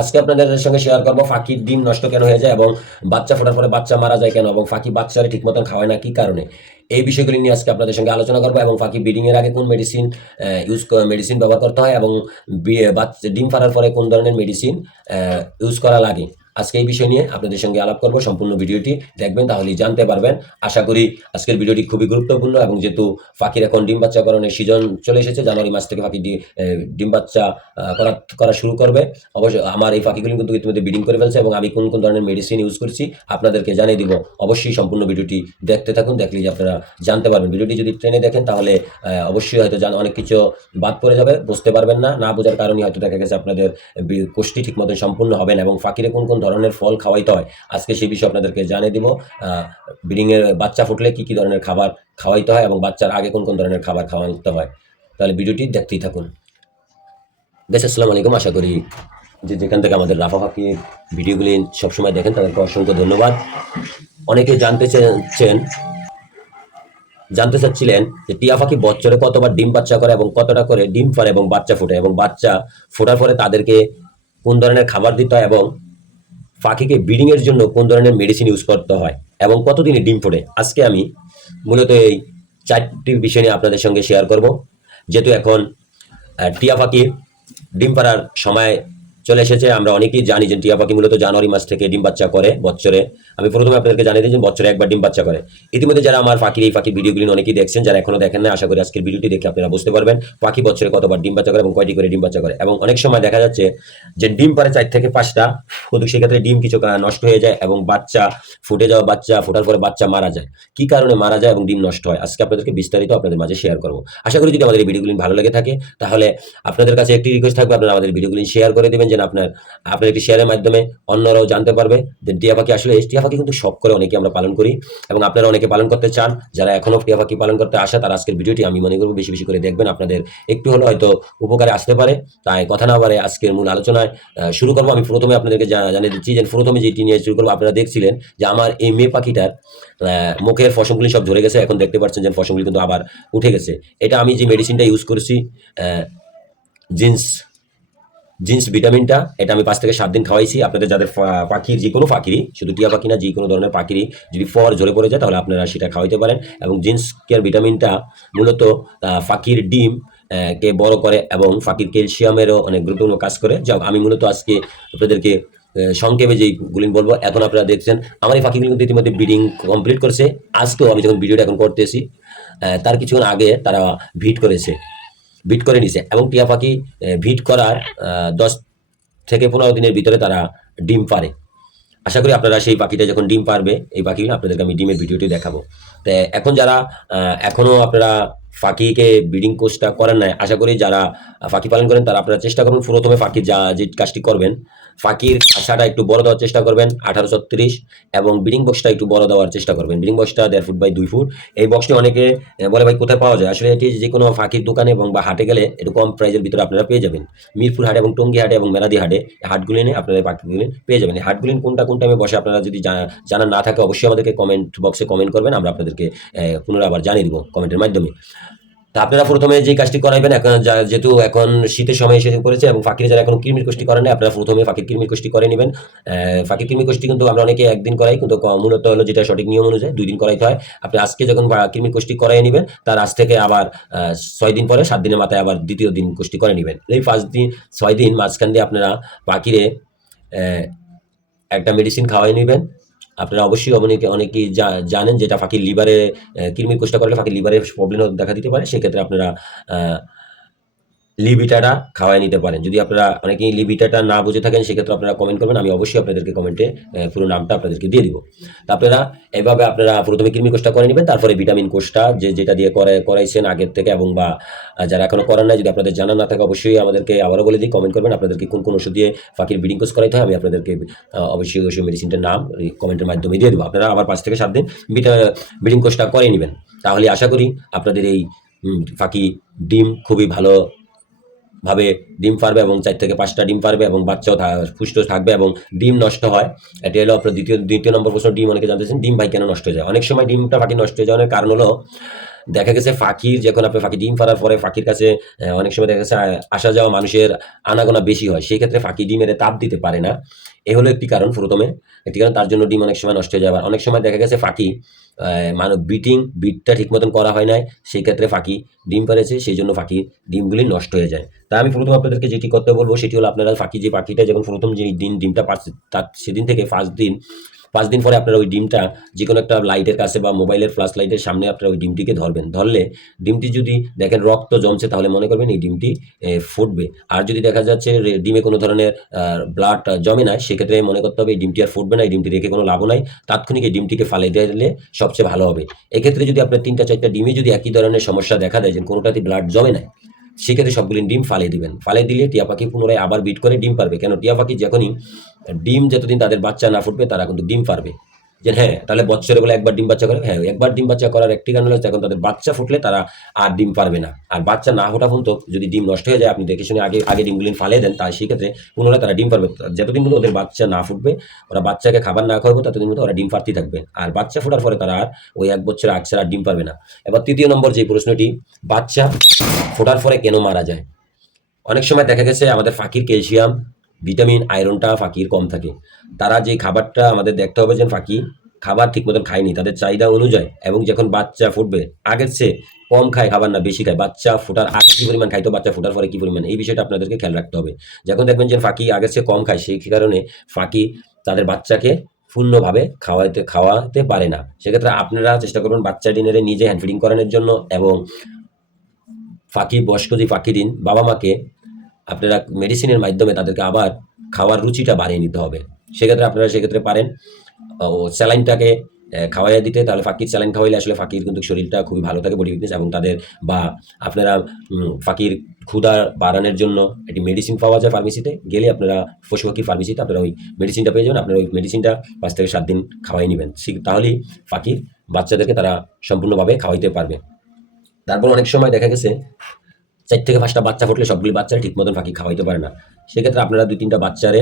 আজকে আপনাদের সঙ্গে শেয়ার করবো ফাঁকির ডিম নষ্ট কেন হয়ে যায় এবং বাচ্চা ফোটার পরে বাচ্চা মারা যায় কেন এবং ফাঁকি বাচ্চারা ঠিক মতন খাওয়ায় না কি কারণে, এই বিষয়গুলি নিয়ে আজকে আপনাদের সঙ্গে আলোচনা করবো এবং ফাঁকি ব্রিডিং এর আগে কোন মেডিসিন ব্যবহার করতে হয় এবং ডিম ফাটার পরে কোন ধরনের মেডিসিন ইউজ করা লাগে। আজকে এই বিষয় নিয়ে আপনাদের সঙ্গে আলাপ করবো, সম্পূর্ণ ভিডিওটি দেখবেন তাহলেই জানতে পারবেন। আশা করি আজকের ভিডিওটি খুবই গুরুত্বপূর্ণ এবং যেহেতু ফাঁকির এখন ডিম বাচ্চাকরণের সিজন চলে এসেছে, জানুয়ারি মাস থেকে ফাঁকি ডিম বাচ্চা করা শুরু করবে। অবশ্যই আমার এই ফাঁকিগুলি কিন্তু ইতিমধ্যে ব্রিডিং করে ফেলছে এবং আমি কোন কোন ধরনের মেডিসিন ইউজ করছি আপনাদেরকে জানিয়ে দিব। অবশ্যই সম্পূর্ণ ভিডিওটি দেখতে থাকুন, দেখলেই আপনারা জানতে পারবেন। ভিডিওটি যদি ট্রেনে দেখেন তাহলে অবশ্যই হয়তো অনেক কিছু বাদ পড়ে যাবে, বুঝতে পারবেন না বোঝার কারণে হয়তো দেখা গেছে আপনাদের কোর্সটি ঠিক মতো সম্পূর্ণ হবে না এবং ফাঁকিরে কোন কোন ধরনের ফল খাওয়াইতে হয় আজকে সেই বিষয়ে আপনাদেরকে জানিয়ে দিব। ব্রিডিংয়ের বাচ্চা ফুটলে কি কি ধরনের খাবার খাওয়াইতে হয় এবং বাচ্চার আগে কোন কোন ধরনের খাবার খাওয়াতে হয়, তাহলে ভিডিওটি দেখতেই থাকুন। বেশ, আসসালামু আলাইকুম। আশা করি যেখান থেকে আমাদের রাফা ফাঁকির ভিডিওগুলি সবসময় দেখেন তাদেরকে অসংখ্য ধন্যবাদ। অনেকে জানতে চাচ্ছিলেন যে টিয়া পাখি বছরে কতবার ডিম বাচ্চা করে এবং কতটা করে ডিম পারে এবং বাচ্চা ফোটে এবং বাচ্চা ফোটার পরে তাদেরকে কোন ধরনের খাবার দিতে হয় এবং পাখিকে ব্রিডিং এর জন্য কোন ধরনের মেডিসিন ইউজ করতে হয় এবং কতদিনে ডিম ফোটে। আজকে আমি মূলত এই 4টি বিষয় নিয়ে আপনাদের সঙ্গে শেয়ার করব। যেহেতু এখন টিয়া পাখির ডিম পাড়ার সময় চলে এসেছে, আমরা অনেকেই জানি যে টিয়া পাখি মূলত জানুয়ারি মাস থেকে ডিম বাচ্চা করে বছরে। আমি প্রথমে আপনাদেরকে জানিয়ে দিই যে বছরে একবার ডিম বাচ্চা করে। ইতিমধ্যে যারা আমার এই পাখির ভিডিওগুলি অনেকেই দেখছেন, যারা এখনো দেখেন না, আশা করি আজকের ভিডিওটি দেখে আপনারা বুঝতে পারবেন পাখি বছরে কতবার ডিম বাচ্চা করে এবং কয়টি করে ডিম বাচ্চা করে। এবং অনেক সময় দেখা যাচ্ছে যে ডিম পারে 4 থেকে 5টা, কিন্তু সেক্ষেত্রে ডিম কিছু নষ্ট হয়ে যায় এবং বাচ্চা ফোটার পরে বাচ্চা মারা যায়। কি কারণে মারা যায় এবং ডিম নষ্ট হয় আজকে আপনাদেরকে বিস্তারিত আপনাদের মাঝে শেয়ার করবো। আশা করি যদি আমাদের এই ভিডিওগুলি ভালো লেগে থাকে তাহলে আপনাদের কাছে একটি রিকোয়েস্ট থাকবে, আপনারা আমাদের ভিডিওগুলি শেয়ার করে দেবেন, যেন আপনার একটি শেয়ারের মাধ্যমে অন্যরাও জানতে পারবে যে টিয়া পাখি আসলে টিয়া পাখি কিন্তু শখ করে অনেকে আমরা পালন করি এবং আপনারা অনেকে পালন করতে চান। যারা এখনো টিয়া পাখি পালন করতে আসা তারা আজকের ভিডিওটি আমি মনে করবো বেশি বেশি করে দেখবেন, আপনাদের একটু হলে হয়তো উপকারে আসতে পারে। তাই কথা না বাড়ে আজকের মূল আলোচনায় শুরু করবো। আমি প্রথমে আপনাদেরকে জানিয়ে দিচ্ছি যে প্রথমে যেটি নিয়ে শুরু করবো, আপনারা দেখছিলেন যে আমার এই মেয়ে পাখিটার মুখের ফসমগুলি সব ধরে গেছে, এখন দেখতে পাচ্ছেন যে ফসমগুলি কিন্তু আবার উঠে গেছে। এটা আমি যে মেডিসিনটা ইউজ করছি জিন্স ভিটামিনটা, এটা আমি 5 থেকে 7 দিন খাওয়াইছি। আপনাদের যাদের পাখির যে কোনো পাখিরই, শুধু টিয়া পাখি না, যে কোনো ধরনের পাখিরই যদি ফর ঝরে পড়ে যায় তাহলে আপনারা সেটা খাওয়াইতে পারেন। এবং জিন্স কেয়ার ভিটামিনটা মূলত পাখির ডিম কে বড় করে এবং পাখির ক্যালসিয়ামেরও অনেক গুরুত্বপূর্ণ কাজ করে। যা আমি মূলত আজকে আপনাদেরকে সংক্ষেপে যেইগুলি বলবো। এখন আপনারা দেখছেন আমার এই পাখিগুলি কিন্তু ইতিমধ্যে ব্রিডিং কমপ্লিট করছে। আজকেও আমি যখন ভিডিওটা এখন করতেছি তার কিছুক্ষণ আগে তারা ভিট করে নিছে এবং টিয়া পাখি ভিট করার 10 থেকে 15 দিনের ভিতরে তারা ডিম পারে। আশা করি আপনারা সেই পাখিটা যখন ডিম পারবে, এই পাখিগুলো আপনাদেরকে আমি ডিমের ভিডিওটি দেখাবো। তো এখন যারা এখনো আপনারা পাখিকে ব্রিডিং কোর্সটা করেন নাই, আশা করি যারা পাখি পালন করেন তারা আপনারা চেষ্টা করবেন প্রথমে পাখির যে কাজটি করবেন, পাখির খাঁচাটা একটু বড় দেওয়ার চেষ্টা করবেন 1836 এবং ব্রিডিং বক্সটা একটু বড় দেওয়ার চেষ্টা করবেন। ব্রিডিং বক্সটা 1.5 ফুট বাই 2 ফুট। এই বক্সটি অনেকে বলে ভাই কোথায় পাওয়া যায়, আসলে এটি যে কোনো পাখির দোকানে এবং বা হাটে গেলে একটু কম প্রাইসের ভিতরে আপনারা পেয়ে যাবেন। মিরপুর হাটে এবং টঙ্গী হাটে এবং মেরাদি হাটে, হাটগুলি নিয়ে আপনারা পাখিগুলি পেয়ে যাবেন। এই হাটগুলি কোনটা কোন টাইমে বসে আপনারা যদি জানা না থাকে অবশ্যই আমাদেরকে কমেন্ট বক্সে কমেন্ট করবেন, আমরা আপনাদেরকে পুনরায় আবার জানিয়ে দিব কমেন্টের মাধ্যমে। তা আপনারা প্রথমে যে কাজটি করাইবেন, এখন যেহেতু এখন শীতের সময় এসে পড়েছে এবং পাখির যারা এখন কৃমির কোষ্ঠী করেন, আপনারা প্রথমে পাখির কৃমির কোষ্ঠী করে নেবেন। পাখির কৃমির কোষ্ঠী কিন্তু আমরা অনেকে একদিন করাই, কিন্তু মূলত হলো যেটা সঠিক নিয়ম অনুযায়ী 2 দিন করাইতে হয়। আপনি আজকে যখন কৃমির কোষ্ঠী করাই নেবেন, তার আজ থেকে আবার 6 দিন পরে 7 দিনের মাথায় আবার দ্বিতীয় দিন কোষ্ঠী করে নেবেন। এই 6 দিন মাঝখান দিয়ে আপনারা পাখিরে একটা মেডিসিন খাওয়াই নেবেন। আপনারা অবশ্যই অনেকেই জানেন যেটা পাখির লিভারে কৃমির কোষ্ঠটা করলে পাখির লিভারে প্রবলেম দেখা দিতে পারে। সেক্ষেত্রে আপনারা লিবিটাটা খাওয়াই নিতে পারেন। যদি আপনারা অনেকেই লিবিটাটা না বুঝে থাকেন সেক্ষেত্রে আপনারা কমেন্ট করবেন, আমি অবশ্যই আপনাদেরকে কমেন্টে পুরো নামটা আপনাদেরকে দিয়ে দিব। তা আপনারা এইভাবে আপনারা প্রথমে কৃমি কোষটা করে নেবেন, তারপরে ভিটামিন কোষটা যেটা দিয়ে করাইছেন আগের থেকে এবং বা যারা এখনো করেন নাই, যদি আপনাদের জানা না থাকে অবশ্যই আমাদেরকে আবারও বলে দিই, কমেন্ট করবেন আপনাদেরকে কোন কোন ওষুধ দিয়ে পাখির ব্রিডিং কোর্স করাইতে হয়। আমি আপনাদেরকে অবশ্যই মেডিসিনটার নাম কমেন্টের মাধ্যমে দিয়ে দেবো। আপনারা আবার 5 থেকে 7 দিন ব্রিডিং কোর্সটা করে নেবেন, তাহলে আশা করি আপনাদের এই পাখি ডিম খুবই ভালো ভাবে ডিম পারবে এবং 4 থেকে 5টা ডিম পারবে এবং বাচ্চাও পুষ্ট থাকবে এবং ডিম নষ্ট হয়। এটি হলো আপনার দ্বিতীয় নম্বর প্রশ্ন। ডিম অনেকে জানতেছেন ডিম ভাই কেন নষ্ট হয়ে যায়। অনেক সময় ডিমটা পাখি নষ্ট হয়ে যাওয়ার কারণ হলো দেখা গেছে ফাঁকির যখন আপনি ফাঁকি ডিম পাড়ার পরে ফাঁকির কাছে অনেক সময় দেখা গেছে আসা যাওয়া মানুষের আনাগোনা বেশি হয়, সেই ক্ষেত্রে ফাঁকি ডিমের তাপ দিতে পারে না। এ হলো একটি কারণ, প্রথমে একটি কারণ, তার জন্য ডিম অনেক সময় নষ্ট হয়ে যায়। আবার অনেক সময় দেখা গেছে ফাঁকি মানে বিটটা ঠিক মতন করা হয় নাই, সেই ক্ষেত্রে ফাঁকি ডিম পাড়েছে, সেই জন্য ফাঁকি ডিমগুলি নষ্ট হয়ে যায়। তাই আমি প্রথম আপনাদেরকে যেটি করতে বলবো সেটি হলো, আপনারা ফাঁকি যে পাখিটা যখন প্রথম যে দিন ডিমটা পাচ্ছে তার সেদিন থেকে 5 দিন পরে আপনারা ওই ডিমটা যে কোনো একটা লাইটের কাছে বা মোবাইলের ফ্ল্যাশ লাইটের সামনে আপনারা ওই ডিমটিকে ধরবেন। ধরলে ডিমটি যদি দেখেন রক্ত জমছে, তাহলে মনে করবেন এই ডিমটি ফুটবে। আর যদি দেখা যাচ্ছে ডিমে কোনো ধরনের ব্লাড জমে না, সেক্ষেত্রে মনে করতে হবে এই ডিমটি আর ফুটবে না, এই ডিমটি রেখে কোনো লাভও নাই, তাৎক্ষণিক এই ডিমটিকে ফালাই দিলে সবচেয়ে ভালো হবে। এক্ষেত্রে যদি আপনার 3টা 4টা ডিমে যদি একই ধরনের সমস্যা দেখা দেয় যে কোনোটাতে ব্লাড জমে না, সেক্ষেত্রে সবগুলি ডিম ফালিয়ে দিবেন। ফালিয়ে দিলে টিয়া পাখি পুনরায় আবার বিট করে ডিম পারবে। কেন, টিয়া পাখি যখনই ডিম যতদিন তাদের বাচ্চা না ফুটবে তারা কিন্তু ডিম পারবে। যে হ্যাঁ, তাহলে বছরে বলে একবার ডিম বাচ্চা করে, হ্যাঁ একবার ডিম বাচ্চা করার একটি কারণ হচ্ছে এখন তাদের বাচ্চা ফুটলে তারা আর ডিম পারবে না। আর বাচ্চা না ফোটা পর্যন্ত যদি ডিম নষ্ট হয়ে যায়, আপনি দেখে শুনে আগে আগে ডিমগুলি ফালিয়ে দেন, তাই সেক্ষেত্রে পুনরায় তারা ডিম পারবে। যতদিন কিন্তু ওদের বাচ্চা না ফুটবে, ওরা বাচ্চাকে খাবার না খাওয়াবে, ততদিন কিন্তু ওরা ডিম পারতেই থাকবে। আর বাচ্চা ফোটার পরে তারা আর ওই 1 বছর আগ ছাড়া আর ডিম পারবে না। এবার 3য় নম্বর যে প্রশ্নটি, বাচ্চা ফোটার পরে কেন মারা যায়? অনেক সময় দেখা গেছে আমাদের ফাঁকির ক্যালসিয়াম, ভিটামিন, আয়রনটা ফাঁকির কম থাকে। তারা যে খাবারটা আমাদের দেখতে হবে যে ফাঁকি খাবার ঠিক মতন খায়নি তাদের চাহিদা অনুযায়ী, এবং যখন বাচ্চা ফুটবে আগের চেয়ে কম খায় খাবার, না বেশি খায়। বাচ্চা ফোটার আগে কি পরিমাণ খাইতো, বাচ্চা ফোটার পরে কি পরিমাণ, এই বিষয়টা আপনাদেরকে খেয়াল রাখতে হবে। যখন দেখবেন যে ফাঁকি আগের চেয়ে কম খায়, সেই কারণে ফাঁকি তাদের বাচ্চাকে পূর্ণভাবে খাওয়াতে পারে না। সেক্ষেত্রে আপনারা চেষ্টা করুন বাচ্চা ডিনারে নিজে হ্যান্ড ফিডিং করানোর জন্য, এবং ফাঁকি বয়স্ক যে ফাঁকি দিন বাবা মাকে আপনারা মেডিসিনের মাধ্যমে তাদেরকে আবার খাওয়ার রুচিটা বাড়িয়ে নিতে হবে। সেক্ষেত্রে আপনারা সেক্ষেত্রে পারেন ও স্যালাইনটাকে খাওয়াইয়া দিতে। তাহলে ফাঁকির স্যালাইন খাওয়াইলে আসলে ফাঁকির কিন্তু শরীরটা খুবই ভালো থাকে, বডি ফিটনেস, এবং তাদের বা আপনারা ফাঁকির ক্ষুধা বাড়ানোর জন্য একটি মেডিসিন পাওয়া যায় ফার্মেসিতে গেলে, আপনারা পশু পাখির ফার্মেসিতে আপনারা ওই মেডিসিনটা পেয়ে যাবেন। আপনারা ওই মেডিসিনটা 5 থেকে 7 দিন খাওয়াই নেবেন, তাহলেই ফাঁকির বাচ্চাদেরকে তারা সম্পূর্ণভাবে খাওয়াইতে পারবে। তারপর অনেক সময় দেখা গেছে 4 থেকে 5টা বাচ্চা ফুটলে সবগুলি বাচ্চারা ঠিক মতন ফাঁকি খাওয়াইতে পারে না। সেক্ষেত্রে আপনারা 2-3টা বাচ্চারে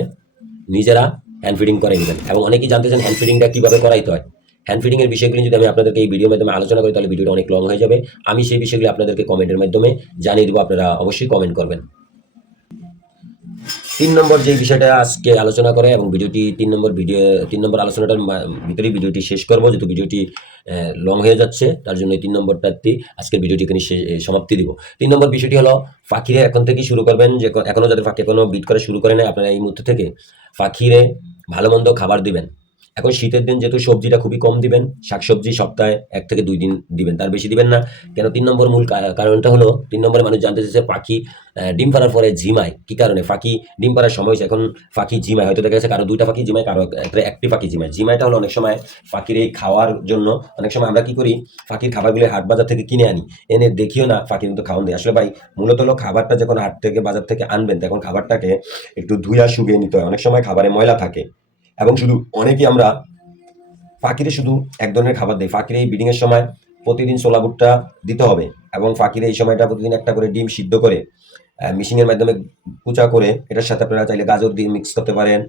নিজেরা হ্যান্ড ফিডিং করে নেবেন। এবং অনেকেই জানতে চান হ্যান্ড ফিডিংটা কীভাবে করাইতে হয়। হ্যান্ড ফিডিং এর বিষয়গুলি যদি আমি আপনাদেরকে এই ভিডিওর মাধ্যমে আলোচনা করি, তাহলে ভিডিওটা অনেক লং হয়ে যাবে। আমি সেই বিষয়গুলি আপনাদেরকে কমেন্টের মাধ্যমে জানিয়ে দেবো, আপনারা অবশ্যই কমেন্ট করবেন। 3 নম্বর যে বিষয়টা আজকে আলোচনা করে, এবং ভিডিওটি 3 নম্বর আলোচনাটার ভিতরেই ভিডিওটি শেষ করবো, যেহেতু ভিডিওটি লং হয়ে যাচ্ছে, তার জন্য 3 নম্বরটাতে আজকের ভিডিওটি এখানে সমাপ্তি দিব। 3 নম্বর বিষয়টি হলো, পাখিরে এখন থেকেই শুরু করবেন, যে এখনো যাদের পাখি এখনো বিট করা শুরু করে না, আপনারা এই মুহূর্ত থেকে পাখিরে ভালো মন্দ খাবার দিবেন। এখন শীতের দিন যেহেতু সবজিটা খুবই কম দিবেন, শাকসবজি সপ্তাহে 1 থেকে 2 দিন দিবেন, তার বেশি দিবেন না। কেন, 3 নম্বর মূল কারণটা হলো, 3 নম্বরে মানুষ জানতে চাইছে পাখি ডিম পাড়ার পরে ঝিমায় কি কারণে। পাখি ডিম পাড়ার সময় এখন পাখি ঝিমায়, হয়তো দেখা যাচ্ছে কারো 2টা পাখি ঝিমায়, কারো একটি পাখি ঝিমায়। ঝিমাইটা হলো অনেক সময় পাখির এই খাওয়ার জন্য, অনেক সময় আমরা কি করি, পাখির খাবারগুলো হাট বাজার থেকে কিনে আনি, এনে দেখিও না পাখি কিন্তু খাওয়ান দেয়। আসলে ভাই মূলত হলো খাবারটা যখন হাট থেকে বাজার থেকে আনবেন, তখন খাবারটাকে একটু ধুইয়া শুকিয়ে নিতে হয়। অনেক সময় খাবারে ময়লা থাকে, এবং শুধু অনেকেই আমরা ফাঁকিরে শুধু এক ধরনের খাবার দেয়। ফাঁকিরে এই ব্রিডিং এর সময় প্রতিদিন ছোলা ভুট্টা দিতে হবে, এবং ফাঁকিরে এই সময়টা প্রতিদিন একটা করে ডিম সিদ্ধ করে মিশিং এর মাধ্যমে কুচা করে, এটার সাথে আপনারা চাইলে গাজর দিয়ে মিক্স করতে পারেন,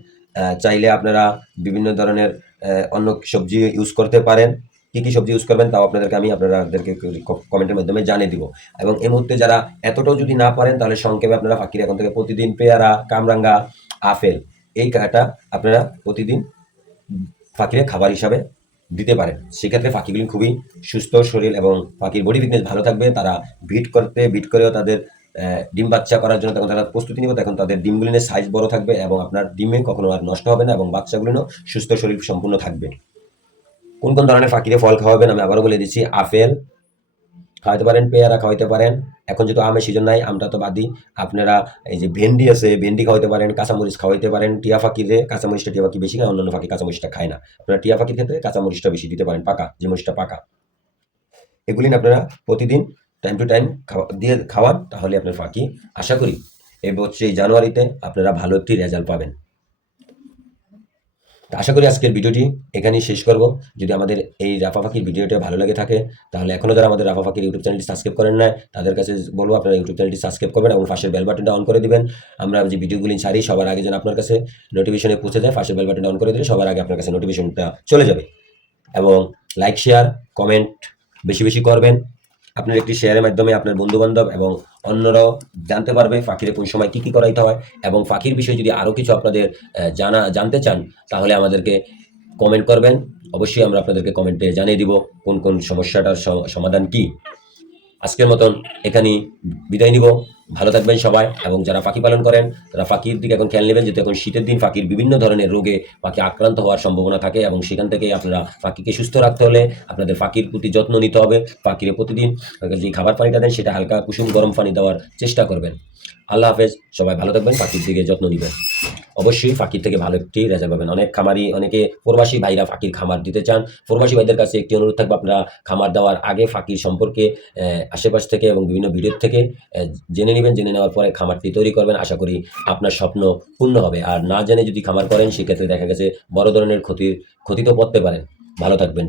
চাইলে আপনারা বিভিন্ন ধরনের অন্য সবজি ইউজ করতে পারেন। কি কি সবজি ইউজ করবেন তাও আপনাদেরকে কমেন্টের মাধ্যমে জানিয়ে দিব। এবং এই মুহূর্তে যারা এতটাও যদি না পারেন, তাহলে সংক্ষেপে আপনারা ফাঁকিরে এখন থেকে প্রতিদিন পেয়ারা, কামরাঙ্গা, আপেল এই কাটা আপনারা প্রতিদিন পাখির খাবার হিসাবে দিতে পারেন। সেক্ষেত্রে পাখিগুলি খুবই সুস্থ শরীর, এবং পাখির বডি ফিটনেস ভালো থাকবে। তারা বিট করেও তাদের ডিম বাচ্চা করার জন্য তখন তারা প্রস্তুতি নেবে, তখন তাদের ডিমগুলির সাইজ বড় থাকবে, এবং আপনার ডিমে কখনো আর নষ্ট হবে না, এবং বাচ্চাগুলিও সুস্থ শরীর সম্পূর্ণ থাকবে। কোন কোন ধরনের পাখিরে ফল খাওয়াবেন আমি আবারও বলে দিচ্ছি। আপেল খাওয়াইতে পারেন, পেয়ারা খাওয়াইতে পারেন। এখন যেহেতু আমের সিজন নাই, আমটা তো বাদই, আপনারা এই যে ভেন্ডি আছে, ভেন্ডি খাওয়াইতে পারেন, কাঁচামরিচ খাওয়াইতে পারেন। টিয়া পাখিরে কাঁচামরিচটা টিয়া পাখি বেশি খায়, অন্যান্য পাখি কাঁচামরিচটা খায় না। আপনারা টিয়া পাখির ক্ষেত্রে কাঁচামরিচটা বেশি দিতে পারেন, পাকা যে মরিচটা পাকা, এগুলি আপনারা প্রতিদিন টাইম টু টাইম দিয়ে খাওয়ান, তাহলে আপনার পাখি আশা করি এই জানুয়ারিতে আপনারা ভালো একটি রেজাল্ট পাবেন। আশা করি আজকের ভিডিওটি এখানেই শেষ করব। যদি আমাদের এই রাফা পাখির ভিডিওটা ভালো লাগে থাকে, তাহলে এখনও যারা আমাদের রাফা পাখির ইউটিউব চ্যানেলটি সাবস্ক্রাইব করেন না, তাদের কাছে বলবো আপনারা ইউটিউব চ্যানেলটি সাবস্ক্রাইব করবেন, এবং পাশের বেল বাটনটা অন করে দিবেন। আমরা যে ভিডিওগুলি ছাড়ি সবার আগে যেন আপনার কাছে নোটিফিকেশনে পৌঁছে যায়, পাশের বেল বাটনটা অন করে দিলে সবার আগে আপনার কাছে নোটিফিকেশনটা চলে যাবে। এবং লাইক, শেয়ার, কমেন্ট বেশি বেশি করবেন। আপনার একটি শেয়ারের মাধ্যমে আপনার বন্ধু-বান্ধব এবং অন্যরাও জানতে পারবে পাখিরে কোন সময় কি করাইতে হয়। এবং পাখির বিষয়ে যদি আরো কিছু আপনাদের জানতে চান, তাহলে আমাদেরকে কমেন্ট করবেন। অবশ্যই আমরা আপনাদেরকে কমেন্টে জানিয়ে দিব কোন সমস্যাটার সমাধান কি। আজকের মতন এখানেই বিদায় নিব। ভালো থাকবেন সবাই, এবং যারা পাখি পালন করেন তারা পাখির দিকে এখন খেয়াল নেবেন, যেহেতু এখন শীতের দিন পাখির বিভিন্ন ধরনের রোগে পাখি আক্রান্ত হওয়ার সম্ভাবনা থাকে, এবং সেখান থেকে আপনারা পাখিকে সুস্থ রাখতে হলে আপনাদের পাখির প্রতি যত্ন নিতে হবে। পাখিকে প্রতিদিন যে খাবার পানিটা দেন সেটা হালকা কুসুম গরম পানি দেওয়ার চেষ্টা করবেন। আল্লাহ হাফেজ, সবাই ভালো থাকবেন, পাখির দিকে যত্ন নেবেন। অবশ্যই পাখির থেকে ভালো একটি রেজাল্ট পাবেন। অনেক খামারি, অনেকে প্রবাসী ভাইরা পাখির খামার দিতে চান। প্রবাসী ভাইদের কাছে একটি অনুরোধ থাকবে, আপনারা খামার দেওয়ার আগে পাখির সম্পর্কে আশেপাশ থেকে এবং বিভিন্ন ভিডিও থেকে জেনে নেবেন। জেনে নেওয়ার পরে খামারটি তৈরি করবেন। আশা করি আপনার স্বপ্ন পূর্ণ হবে। আর না জেনে যদি খামার করেন, সেক্ষেত্রে দেখা গেছে বড় ধরনের ক্ষতিতেও পড়তে পারেন। ভালো থাকবেন।